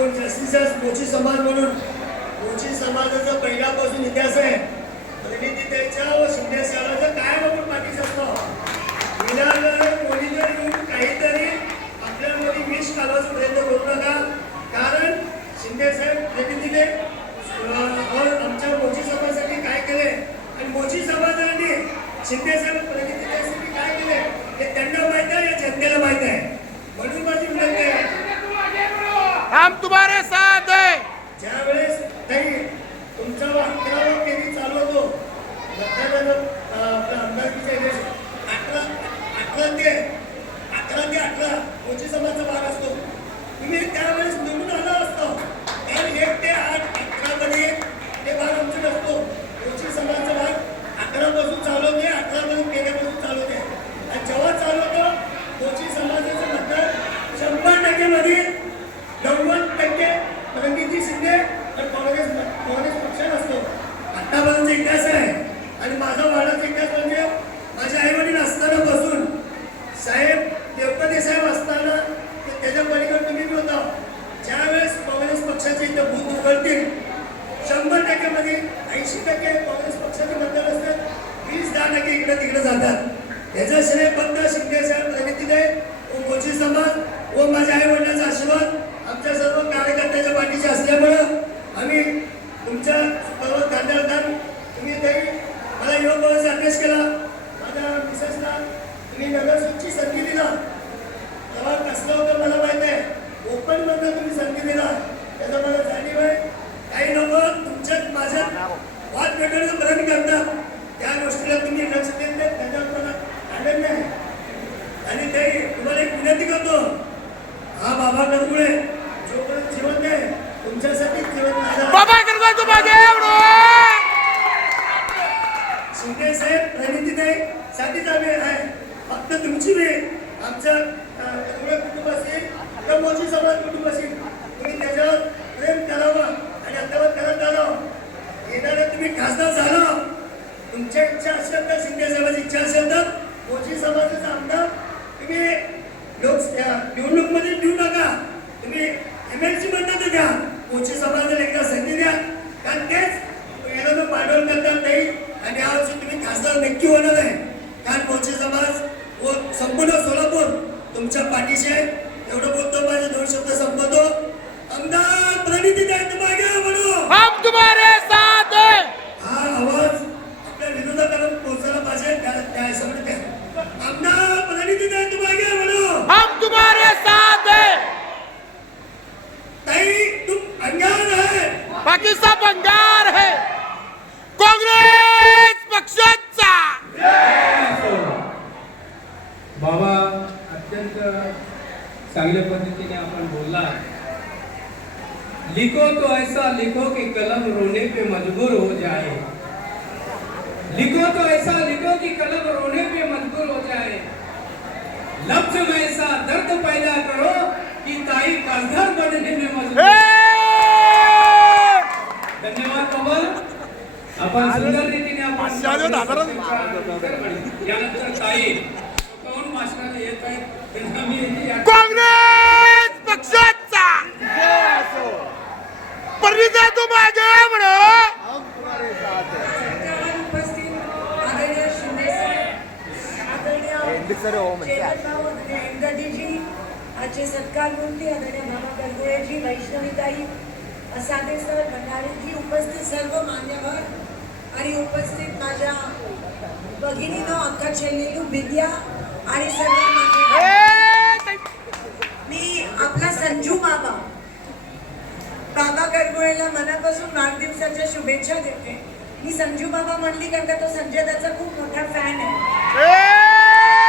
आपण जास्तीत जास्त मोची समाज म्हणून? मोची समाजाचा पहिल्यापासून इतिहास आहे. प्रणिती त्याच्या व शिंदे साहेबांचा कायम आपण पाठी असतो विनाकारण कोणीतरी येऊन काहीतरी आपल्यामध्ये विष काढायचा प्रयत्न करू नका. कारण शिंदे साहेब प्रतिनिधीने आमच्या मोची समाजासाठी काय केले? आणि मोची समाजाने शिंदे साहेब प्रतिनिधीसाठी काय केले हे त्यांना माहीत आहे या जनतेला माहीत आहे म्हणून माझी विनंती आहे हम तुम्हारे साथ हैं ज्यावेळेस काही तुमचा अकरावा फेरी चालू होतो मतदानाला, अं, आपल्या आमदारकीच्या इलेक्शन अकरा अकरा ते अकरा ते अठरा मोची भाग असतो. तुम्ही त्यावेळेस निवडून आला असतो कारण एक ते आठ ते भाग आमचे नसतो. समाजाचा भाग अकरा पासून चालू होते अकरा चालू आणि जेव्हा होतं समाजाचं मतदान शंभर टक्के मध्ये नव्वद टक्के रणजितजी शिंदे आणि काँग्रेस काँग्रेस पक्षात असतो. इतिहास आहे आणि माझा वाढाचा इतिहास म्हणजे माझे आई वडील असताना पासून साहेब देवपते साहेब असताना ते त्याच्या पलीकडे तुम्ही बी होता ज्यावेळेस काँग्रेस पक्षाचे इथे भूत उघडतील शंभर टक्क्यामध्ये ऐंशी टक्के काँग्रेस पक्षाचे मतदार असतात वीस दहा टक्के इकडे तिकडे जातात. याचं श्रेय पंत शिंदे साहेब रणनीतीने व मोची समाज व माझ्या आई वडिलांचा आशीर्वाद आमच्या सर्व कार्यकर्त्याच्या पाठीशी असल्यामुळं आम्ही तुमच्या सर्व खांद्यावर तुम्ही ते मला योग अभ्यास केला. माझ्या मिसेसला तुम्ही नगरसूची संधी दिला. तेव्हा कसलं होतं मला माहीत आहे. ओपन मधनं तुम्ही संधी दिला. त्याचा मला जाणीव आहे काही लोक तुमच्यात माझ्यात वाद पेटवण्याचा प्रयत्न करतात त्या गोष्टीला तुम्ही लक्ष देत नाही त्याच्यावर मला आनंद आहे आणि ते तुम्हाला एक विनंती करतो. हा बाबा नरगुळे जोपर्यंत जिवंत आहे तुमच्यासाठी जिवंत बाबा तुम आगे बढ़ो शिंदे साहेब रणनीती नाही साठीच आम्ही आहे. फक्त तुमची वेळ. आमच्या एवढं कुटुंब असेल किंवा मोठी समाज कुटुंब असेल तुम्ही त्याच्यावर प्रेम करावं आणि अंतर्गत करत आलं येणाऱ्या तुम्ही खासदार झाला. तुमच्या इच्छा असेल तर शिंदे साहेबांची इच्छा असेल तर मोठी समाजाचा आमदार तुम्ही लोक या निवडणूकमध्ये देऊ नका. तुम्ही एम एल सी म्हणता द्या मोठी समाजाला एकदा संधी द्या. कारण तेच येणं पाठवण करतात नाही आणि यावर्षी तुम्ही खासदार नक्की होणार आहे. कारण मोठी समाज व संपूर्ण सोलापूर तुमच्या पाठीशी आहे. एवढं बोलतो माझे दोन शब्द संपतो पाकिस्तान बंगार है। काँग्रेस पक्षाचा बाबा, अत्यंत चांगल्या पद्धतीने आपण बोलला लिखो तो ऐसा, लिखो कि कलम रोने पे मजबूर हो जाए. लिखो तो ऐसा, लिखो कि कलम रोने पे मजबूर हो जाए. लफ्ज में ऐसा सुंदर रीतीने आपण पाचशे आले होते, हजारात. यानंतर ताई स्वतःहून भाषणाला येत आहेत त्यांना मी या- काँग्रेस पक्षाचा उपस्थित आदरणीय शिंदे आदरणीय आदरणीय हेमदत्तीजी, आजचे सत्कार मूर्ती आदरणीय मामा वैष्णवीताई साधे सर भंडारीजी उपस्थित सर्व मान्यवर आणि उपस्थित माझ्या भगिनीनो अक्का छेल्लेलू विद्या आणि सर्व! मी आपला संजू बाबा बाबा गरगुळेला मनापासून वाढदिवसाच्या शुभेच्छा देते मी संजू बाबा म्हणली कारण का तो संजय दत्तचा खूप मोठा फॅन आहे!